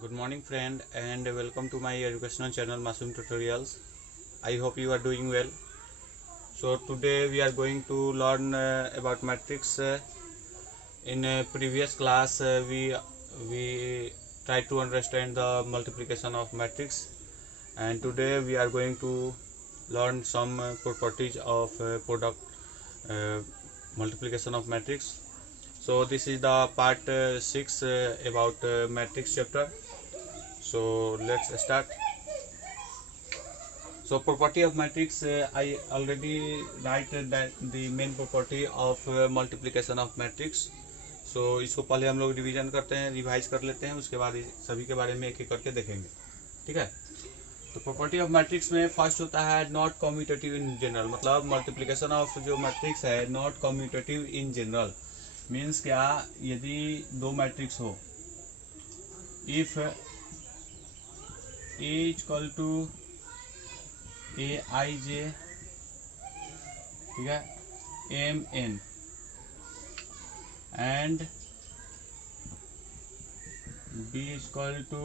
Good morning friend and welcome to my educational channel Masoom Tutorials. I hope you are doing well. So today we are going to learn about matrix. In previous class we tried to understand the multiplication of matrix, and today we are going to learn some properties of product multiplication of matrix. So this is the part 6 about matrix chapter. So let's start. So property of matrix, I already write that the main property of multiplication of matrix. So इसको पहले हम लोग revision करते हैं, revise कर लेते हैं, उसके बाद सभी के बारे में एक एक करके देखेंगे. ठीक है. तो प्रॉपर्टी ऑफ मैट्रिक्स में फर्स्ट होता है नॉट कम्यूटेटिव इन जनरल. मतलब मल्टीप्लिकेशन ऑफ जो मैट्रिक्स है not commutative in general means क्या, यदि दो मैट्रिक्स हो, if A equal to AIJ, ठीक है, MN and B equal to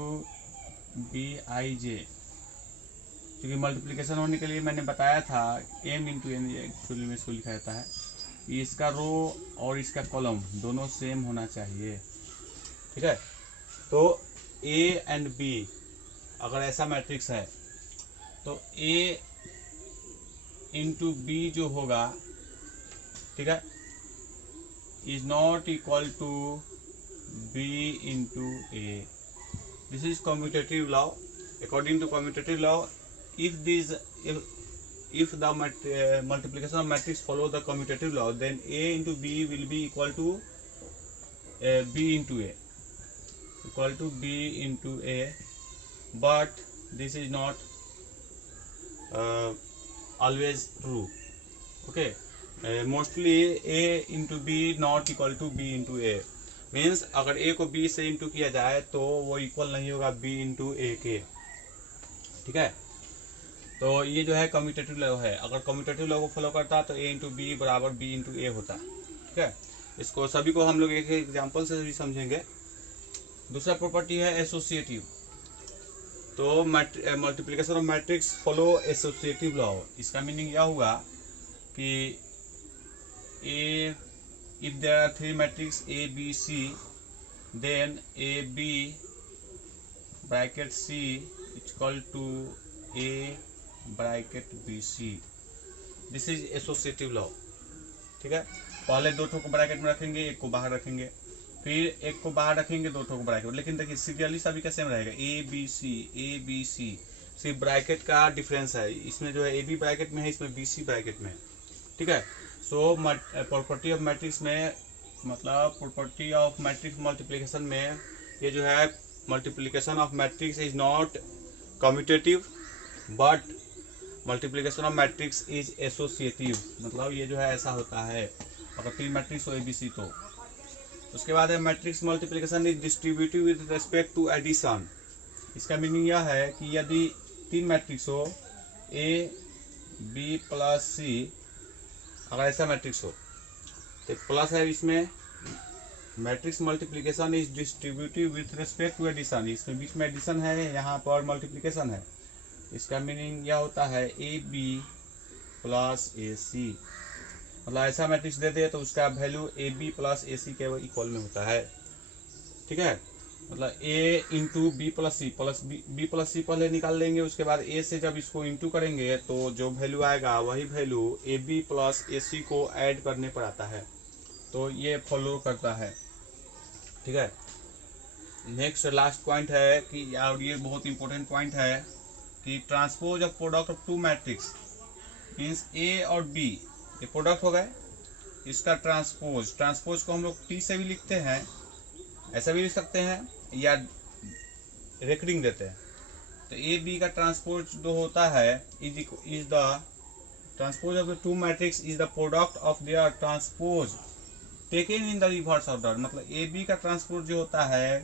BIJ. क्योंकि मल्टीप्लिकेशन होने के लिए मैंने बताया था M इंटू N एक्चुअली में इसको लिखा जाता है. इसका रो और इसका कॉलम दोनों सेम होना चाहिए. ठीक है. तो A एंड B अगर ऐसा मैट्रिक्स है तो A इंटू बी जो होगा, ठीक है, is not equal to B into A. This is commutative law. According to commutative law, if the multiplication of matrix follow the commutative law, then A into B will be equal to B into A, equal to B into A. But this is not always true. Okay. Mostly A into B not equal to B into A means अगर A को B से into किया जाए तो वो equal नहीं होगा B into A के. ठीक है. तो ये जो है कम्यूटेटिव लॉ है. अगर कम्यूटेटिव लॉ को फॉलो करता तो A इंटू बी बराबर B इंटू A होता. ठीक है. इसको सभी को हम लोग एक एग्जाम्पल से भी समझेंगे. दूसरा प्रॉपर्टी है एसोसिएटिव. तो multiplication of matrix follow associative law. इसका मीनिंग यह हुआ कि if there are three matrix A B C, then A B bracket C equal to A bracket B C. This is associative law. ठीक है. पहले दो ठो को ब्रैकेट में रखेंगे, एक को बाहर रखेंगे, फिर एक को बाहर रखेंगे, दो ठो को ब्रैकेट. लेकिन देखिए सीरियली सभी का सेम रहेगा, ए बी सी. सिर्फ ब्रैकेट का डिफरेंस है. इसमें जो है ए बी ब्रैकेट में है, इसमें बी सी ब्रैकेट में है. ठीक है. सो प्रॉपर्टी ऑफ मैट्रिक्स में, मतलब प्रॉपर्टी ऑफ मैट्रिक्स मल्टीप्लिकेशन में, ये जो है multiplication of matrix is not commutative but multiplication of matrix is associative. मतलब ये जो है ऐसा होता है अगर तीन मैट्रिक्स हो ए बी सी तो. उसके बाद है matrix multiplication is distributive with respect to addition. इसका मीनिंग यह है कि यदि तीन मैट्रिक्स हो ए बी प्लस सी, अगर ऐसा मैट्रिक्स हो तो प्लस है इसमें, matrix multiplication is distributive with respect to addition. इसमें बीच में एडिशन है, यहाँ पर मल्टीप्लिकेशन है. इसका मीनिंग यह होता है ए बी प्लस ए सी. मतलब ऐसा मैट्रिक्स दे दे तो उसका वैल्यू ए बी प्लस ए सी के इक्वल में होता है. ठीक है. मतलब ए इंटू बी प्लस सी पहले निकाल लेंगे, उसके बाद ए से जब इसको इंटू करेंगे तो जो वैल्यू आएगा वही वैल्यू ए बी प्लस ए सी को ऐड करने पर आता है. तो ये फॉलो करता है. ठीक है. नेक्स्ट लास्ट पॉइंट है कि, और ये बहुत इंपॉर्टेंट पॉइंट है कि transpose of product of two matrix means A और बी, ये प्रोडक्ट हो गए, इसका ट्रांसपोज को हम लोग टी से भी लिखते हैं, ऐसा भी लिख सकते हैं, या रेकरिंग देते हैं. तो ए बी का ट्रांसपोज जो होता है is the transpose of the two matrix is the product of their transpose taken in the reverse order. मतलब ए बी का ट्रांसपोज जो होता है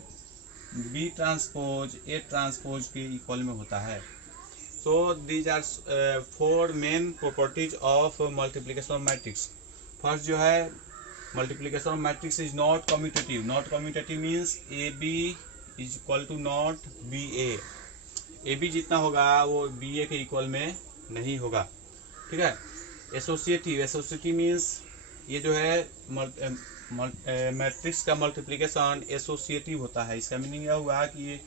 बी ट्रांसपोज ए ट्रांसपोज के इक्वल में होता है. So these are four main properties of multiplication of matrix. First जो है multiplication of matrix is not commutative. Not commutative means AB is equal to not B A B जितना होगा वो B ए के इक्वल में नहीं होगा, ठीक है। एसोसिएटिव मीन्स ये जो है मैट्रिक्स का मल्टीप्लिकेशन एसोसिएटिव होता है। इसका मीनिंग यह हुआ कि ये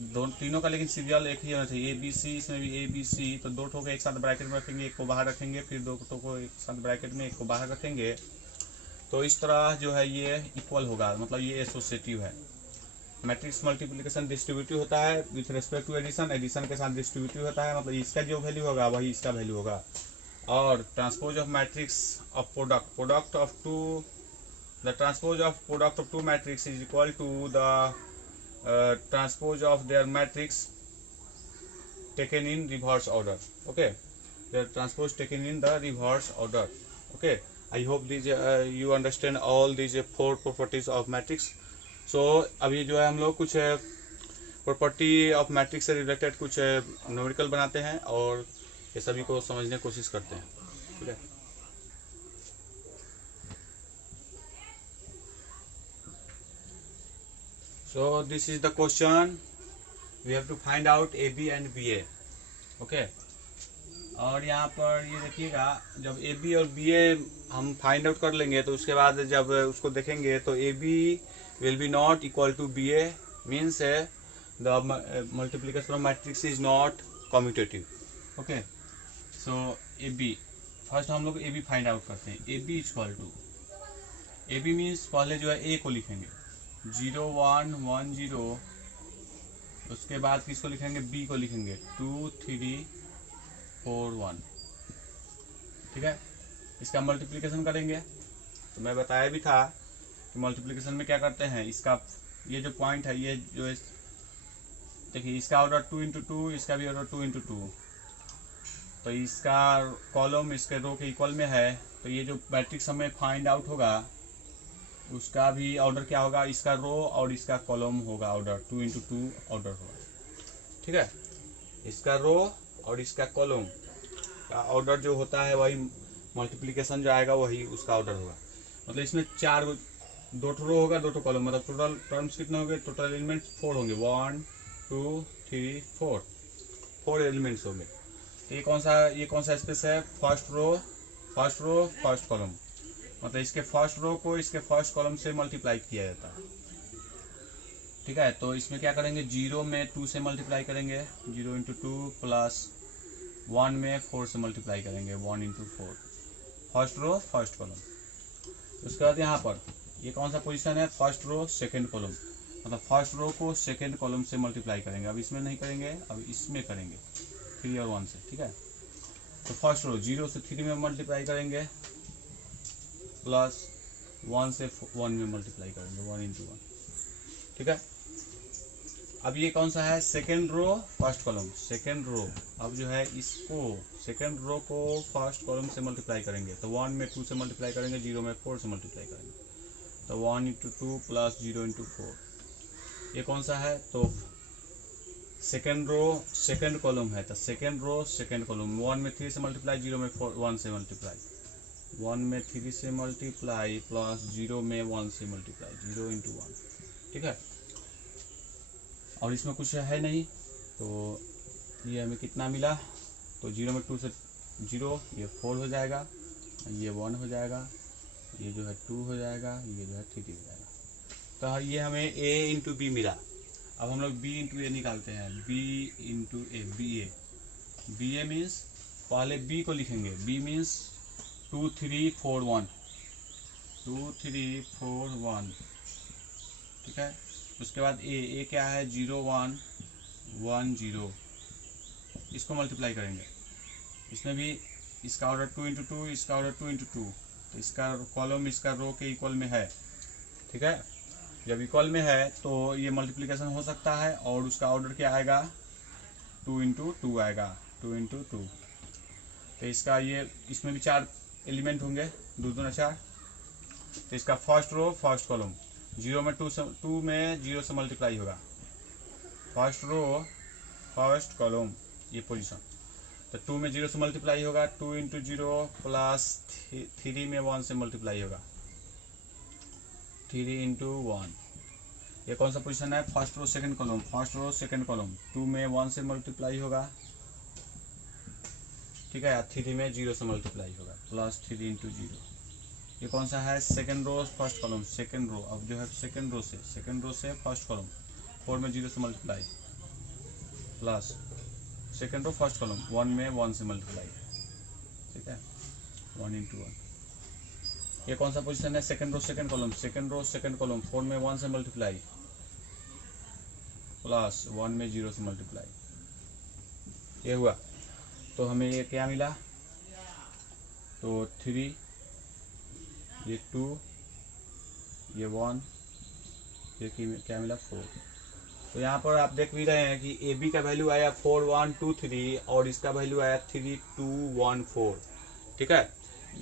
तीनों का लेकिन सीरियल एक ही होना चाहिए, ए बी सी, इसमें भी ए बी सी, तो दो ठो को एक साथ ब्रैकेट में रखेंगे, एक को बाहर रखेंगे, फिर दो ठो को एक साथ ब्रैकेट में, एक को बाहर रखेंगे, तो इस तरह जो है ये इक्वल होगा, मतलब ये एसोसिएटिव है। मैट्रिक्स मल्टीप्लिकेशन डिस्ट्रीब्यूटिव होता है with respect to addition, addition के साथ डिस्ट्रीब्यूटिव होता है, मतलब इसका जो वैल्यू होगा वही इसका वैल्यू होगा। और transpose of matrix of product of two, the transpose of product of two matrix is equal to the transpose of their matrix taken in reverse order. Okay, their transpose taken in the reverse order. Okay, I hope these you understand all these 4 properties of matrix. So अभी जो है हम लोग कुछ property of matrix से related कुछ numerical बनाते हैं और ये सभी को समझने की कोशिश करते हैं, ठीक है। So this is the question, we have to find out AB and BA, okay। और यहाँ पर ये देखिएगा, जब AB और BA हम फाइंड आउट कर लेंगे तो उसके बाद जब उसको देखेंगे तो AB will be not equal to BA, means the multiplication of matrix is not commutative, okay। So AB first हम लोग AB फाइंड आउट करते हैं। AB equal to, AB means पहले जो है A को लिखेंगे 0 1 1 0, उसके बाद किसको लिखेंगे, B को लिखेंगे 2 3 4 1, ठीक है। इसका मल्टीप्लिकेशन करेंगे, तो मैं बताया भी था कि मल्टीप्लिकेशन में क्या करते हैं, इसका ये जो पॉइंट है, ये जो देखिए इसका ऑर्डर 2 इंटू 2, इसका भी ऑर्डर 2 इंटू 2, तो इसका कॉलम इसके रो के इक्वल में है, तो ये जो मैट्रिक्स हमें फाइंड आउट होगा उसका भी ऑर्डर क्या होगा, इसका रो और इसका कॉलम होगा ऑर्डर 2 इंटू 2 ऑर्डर होगा, ठीक है। इसका रो और इसका कॉलम का ऑर्डर जो होता है वही मल्टीप्लिकेशन जो आएगा वही उसका ऑर्डर होगा। मतलब इसमें 2 रो होगा 2 कॉलम, मतलब टोटल टर्म्स कितने होंगे, टोटल एलिमेंट 4 होंगे, 1 2 3 4 एलिमेंट्स होंगे। तो ये कौन सा स्पेस है, फर्स्ट रो फर्स्ट कॉलम, मतलब इसके फर्स्ट रो को इसके फर्स्ट कॉलम से मल्टीप्लाई किया जाता है, ठीक है। तो इसमें क्या करेंगे, 0 में 2 से मल्टीप्लाई करेंगे, 0 इंटू 2 प्लस 1 में 4 से मल्टीप्लाई करेंगे, 1 into 4, first row first column. उसके बाद यहाँ पर ये कौन सा पोजीशन है, फर्स्ट रो सेकंड कॉलम, मतलब फर्स्ट रो को सेकंड कॉलम से मल्टीप्लाई करेंगे। अब इसमें नहीं करेंगे, अब इसमें करेंगे 3 और 1 से, ठीक है। तो फर्स्ट रो 0 से 3 में मल्टीप्लाई करेंगे प्लस 1 से 1 में मल्टीप्लाई करेंगे, 1 इंटू 1, ठीक है। अब ये कौन सा है, second row first column, second row. अब जो है इसको सेकेंड रो को फर्स्ट कॉलम से मल्टीप्लाई करेंगे, तो 1 में 2 से मल्टीप्लाई करेंगे, 0 में 4 से मल्टीप्लाई करेंगे, तो 1 इंटू 2 प्लस 0 इंटू 4। ये कौन सा है, तो सेकेंड रो सेकेंड कॉलम है, तो सेकेंड रो सेकेंड कॉलम, 1 में 3 से मल्टीप्लाई, 0 में 1 से मल्टीप्लाई, 1 में 3 से मल्टीप्लाई प्लस 0 में 1 से मल्टीप्लाई, 0 इंटू 1, ठीक है। और इसमें कुछ है नहीं, तो ये हमें कितना मिला, तो 0 में 2 से 0, ये 4 हो जाएगा, ये 1 हो जाएगा, ये जो है 2 हो जाएगा, ये जो है 3 हो जाएगा। तो ये हमें A इंटू बी मिला। अब हम लोग B इंटू ए निकालते हैं, B इंटू ए, बी ए मीन्स पहले B को लिखेंगे, B मीन्स 2 3 4 1, 2 3 4 1, ठीक है। उसके बाद ए क्या है, 0 1 1 0, इसको मल्टीप्लाई करेंगे, इसमें भी इसका ऑर्डर 2 इंटू 2, इसका ऑर्डर 2 इंटू 2, तो इसका कॉलम इसका रो के इक्वल में है, ठीक है। जब इक्वल में है तो ये मल्टीप्लिकेशन हो सकता है, और उसका ऑर्डर क्या आएगा, 2 इंटू 2 आएगा, 2 इंटू 2। तो इसका ये इसमें भी 4 एलिमेंट होंगे, 2 दूना 4, तो इसका फर्स्ट रो फर्स्ट कॉलम, 0 में 2 में 0 से मल्टीप्लाई होगा, फर्स्ट रो फर्स्ट कॉलम ये पोजीशन, तो 2 में 0 से मल्टीप्लाई होगा, 2 इंटू 0 प्लस 3 में 1 से मल्टीप्लाई होगा, 3 इंटू 1, ये कौन सा पोजीशन है, first row second column, first row second column, 2 में 1 से मल्टीप्लाई होगा, ठीक है, 3 में 0 से मल्टीप्लाई होगा, प्लस 3 इंटू 0। ये कौन सा है, second row first column, second row, अब जो है सेकंड रो से फर्स्ट कॉलम, 4 में 0 से multiply, plus second row first column, 1 में 1 से मल्टीप्लाई, ठीक है, 1 इंटू 1। ये कौन सा पोजीशन है, सेकंड रो सेकंड कॉलम, 4 में 1 से मल्टीप्लाई, प्लस 1 में 0 से मल्टीप्लाई, ये हुआ। तो हमें ये क्या मिला, तो 3, ये 2, ये 1, ये क्या मिला 4। तो यहाँ पर आप देख भी रहे हैं कि ए बी का वैल्यू आया 4 1 2 3 और इसका वैल्यू आया 3 2 1 4, ठीक है।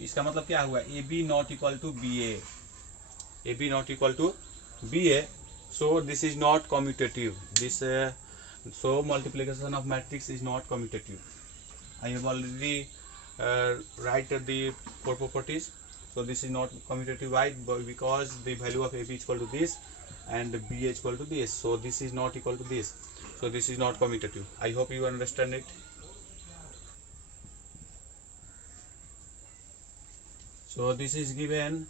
इसका मतलब क्या हुआ, A B not equal to B A, A B not equal to B A, so this is not commutative, this so multiplication of matrix is not commutative. I have already write the four properties, so this is not commutative. Why? Because the value of AB is equal to this and B is equal to this, so this is not equal to this, so this is not commutative. I hope you understand it. So this is given,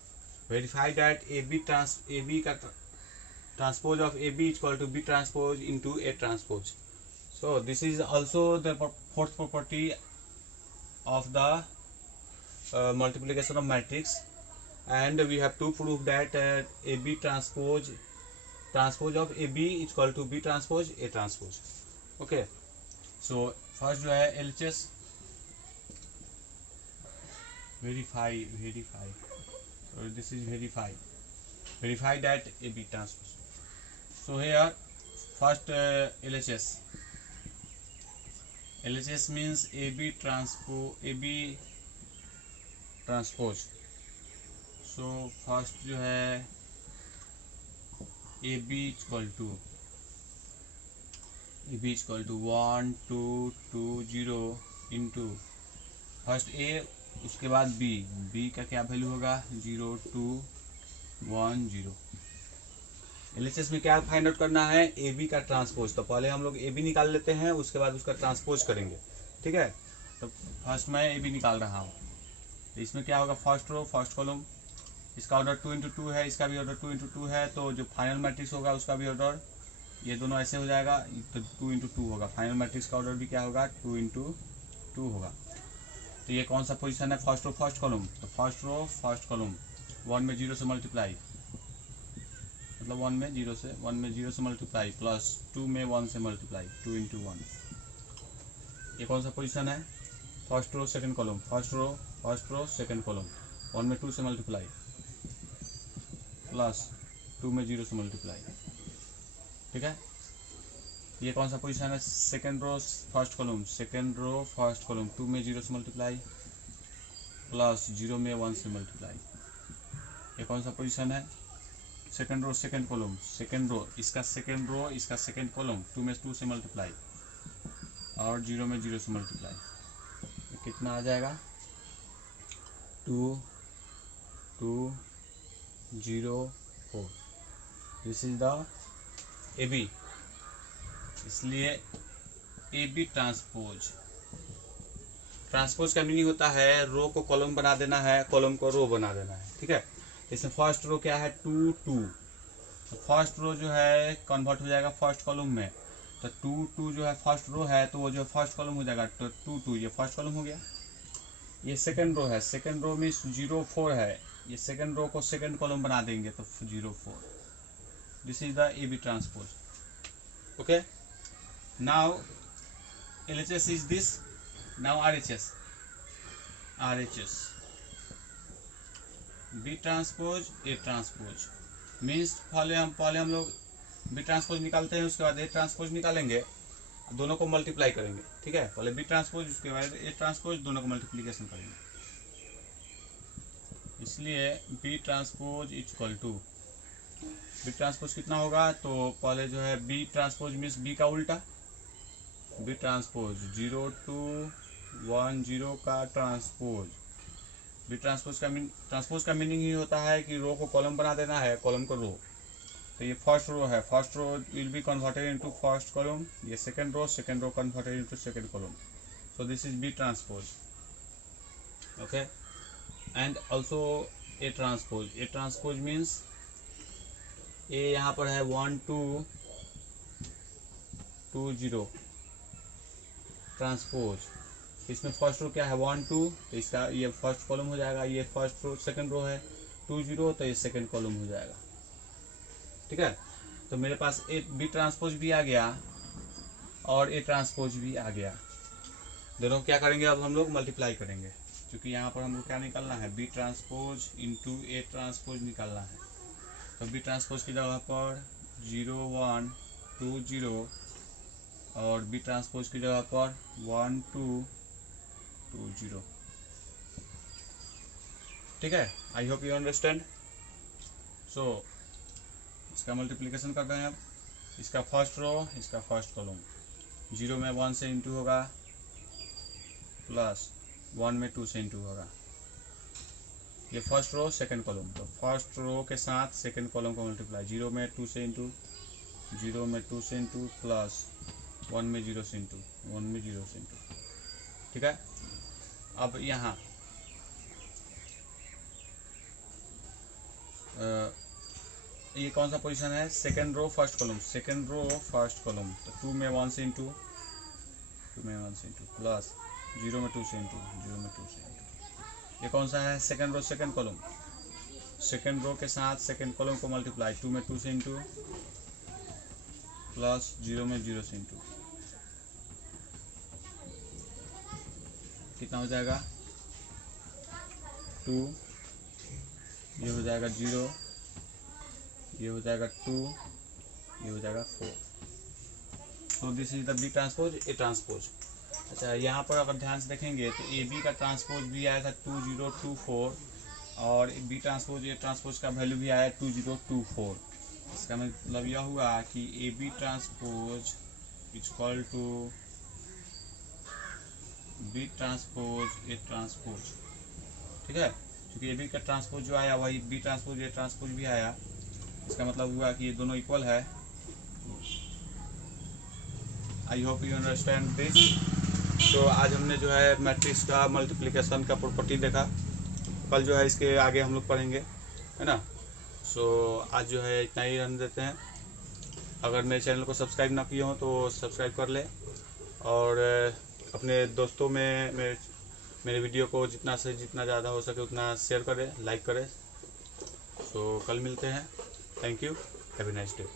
verify that AB transpose of AB is equal to B transpose into A transpose. So this is also the fourth property of the multiplication of matrix, and we have to prove that AB transpose of AB is equal to B transpose A transpose. Okay, so first जो है LHS verify, so this is verify that AB transpose. So here first LHS means AB transpose. So first जो है AB is equal to 1 2 2 0 into first A, उसके बाद B का क्या value होगा 0 2 1 0। LHS में क्या फाइंड आउट करना है, AB का ट्रांसपोज। तो पहले हम लोग AB निकाल लेते हैं, उसके बाद उसका ट्रांसपोज करेंगे, ठीक है। तो फर्स्ट मैं AB निकाल रहा हूँ, तो इसमें क्या होगा, फर्स्ट रो फर्स्ट कॉलम, इसका ऑर्डर 2 इंटू 2 है, इसका भी ऑर्डर 2 इंटू 2 है, तो जो फाइनल मैट्रिक्स होगा उसका भी ऑर्डर, ये दोनों ऐसे हो जाएगा, तो 2 इंटू 2 होगा, फाइनल मैट्रिक्स का ऑर्डर भी क्या होगा 2 इंटू 2 होगा। तो ये कौन सा पोजीशन है, फर्स्ट रो फर्स्ट कॉलम, तो फर्स्ट रो फर्स्ट कॉलम 1 में 0 से मल्टीप्लाई, मतलब 1 में 0 से मल्टीप्लाई, प्लस 2 में 1 से मल्टीप्लाई, 2 इंटू 1। ये कौन सा पोजीशन है, first row second column, first row second column, 1 में 2 से मल्टीप्लाई, प्लस 2 में 0 से मल्टीप्लाई, ठीक है। ये कौन सा पोजीशन है, सेकंड रो फर्स्ट कॉलम, 2 में 0 से मल्टीप्लाई, प्लस 0 में 1 से मल्टीप्लाई। ये कौन सा पोजीशन है, सेकंड रो सेकंड कॉलम, इसका सेकंड रो इसका सेकंड कॉलम, 2 में 2 से मल्टीप्लाई और 0 में 0 से मल्टीप्लाई, कितना आ जाएगा 2 2 0 4। दिस इज द AB, इसलिए AB ट्रांसपोज का मीनिंग होता है रो को कॉलम बना देना है, कॉलम को रो बना देना है, ठीक है। इसमें फर्स्ट रो क्या है 2 2, तो फर्स्ट रो जो है कन्वर्ट हो जाएगा फर्स्ट कॉलम में, तो 2 2 जो है फर्स्ट रो है, तो वो जो फर्स्ट कॉलम हो जाएगा, तो 2 2 ये फर्स्ट कॉलम हो गया। ये सेकंड रो है, सेकंड रो में 0 4 है, ये सेकंड रो को सेकंड कॉलम बना देंगे तो 0 4। This is the AB transpose. Okay, now LHS is this, now RHS B transpose A transpose means पहले हम लोग B ट्रांसपोज निकालते हैं, उसके बाद A ट्रांसपोज निकालेंगे, दोनों को मल्टीप्लाई करेंगे, ठीक है। पहले B ट्रांसपोज, उसके बाद A ट्रांसपोज, दोनों को मल्टीप्लिकेशन करेंगे। इसलिए B transpose equal to, B transpose कितना होगा, तो पहले जो है B ट्रांसपोज मीन्स B का उल्टा, B ट्रांसपोज 0 2 1 0 का ट्रांसपोज। B ट्रांसपोज का मीनिंग ही होता है कि रो को कॉलम बना देना है, कॉलम को रो, तो ये फर्स्ट रो है, first row will be converted into first column, ये second row converted into second column, so this is B transpose, okay. And also A transpose means A यहाँ पर है 1 2 2 0 ट्रांसपोज, इसमें फर्स्ट रो क्या है 1 2, तो इसका ये फर्स्ट कॉलम हो जाएगा, ये फर्स्ट रो सेकंड रो है 2 0, तो ये सेकंड कॉलम हो जाएगा, ठीक है। तो मेरे पास ए बी ट्रांसपोज भी आ गया और ए ट्रांसपोज भी आ गया, दोनों क्या करेंगे अब हम लोग मल्टीप्लाई करेंगे, क्योंकि यहाँ पर हमको क्या निकालना है, B transpose into A transpose निकालना है। तो बी ट्रांसपोज की जगह पर 0 1 2 0 और बी ट्रांसपोज की जगह पर 1 2 2 0, ठीक है। I hope you understand. So इसका मल्टीप्लिकेशन करते हैं अब, इसका फर्स्ट रो इसका फर्स्ट कॉलम, 0 में 1 से इंटू होगा प्लस 1 में 2 से इंटू होगा, ये फर्स्ट रो सेकंड कॉलम, तो फर्स्ट रो के साथ सेकंड कॉलम को मल्टीप्लाई, 0 में 2 से इंटू, 0 में 2 से इंटू प्लस 1 में 0 से इंटू, 1 में 0 से इंटू, ठीक है। अब यहाँ ये कौन सा पोजीशन है, second row first column, second row first column, तो 2 में 1 से इंटू, 2 में 1 से इंटू प्लस 0 में 2 से इंटू, 0 में 2 से इंटू, ये कौन सा है second row second column, second row के साथ सेकंड कॉलम को मल्टीप्लाई, 2 में 2 से इंटू प्लस 0 में 0 से इंटू, कितना हो जाएगा 2, ये हो जाएगा 0, ये हो जाएगा 2, ये हो जाएगा 4, तो this is the B transpose A transpose. अच्छा यहाँ पर अगर ध्यान से देखेंगे तो ए बी का ट्रांसपोज भी आया था 2024 और बी ट्रांसपोज ए ट्रांसपोज का वैल्यू भी आया 2024, इसका मतलब यह हुआ कि A B transpose is equal to B transpose A transpose, ठीक है, क्योंकि ए बी का ट्रांसपोज जो आया वही बी ट्रांसपोज ए ट्रांसपोज भी आया, इसका मतलब हुआ कि ये दोनों इक्वल है। I hope you understand this. तो आज हमने जो है मैट्रिक्स का मल्टीप्लिकेशन का प्रॉपर्टी देखा, कल जो है इसके आगे हम लोग पढ़ेंगे, है ना। सो आज जो है इतना ही रहने देते हैं। अगर मेरे चैनल को सब्सक्राइब ना किए हो तो सब्सक्राइब कर ले और अपने दोस्तों में मेरे वीडियो को जितना से जितना ज़्यादा हो सके उतना शेयर करें, लाइक करें। सो कल मिलते हैं। Thank you, have a nice day.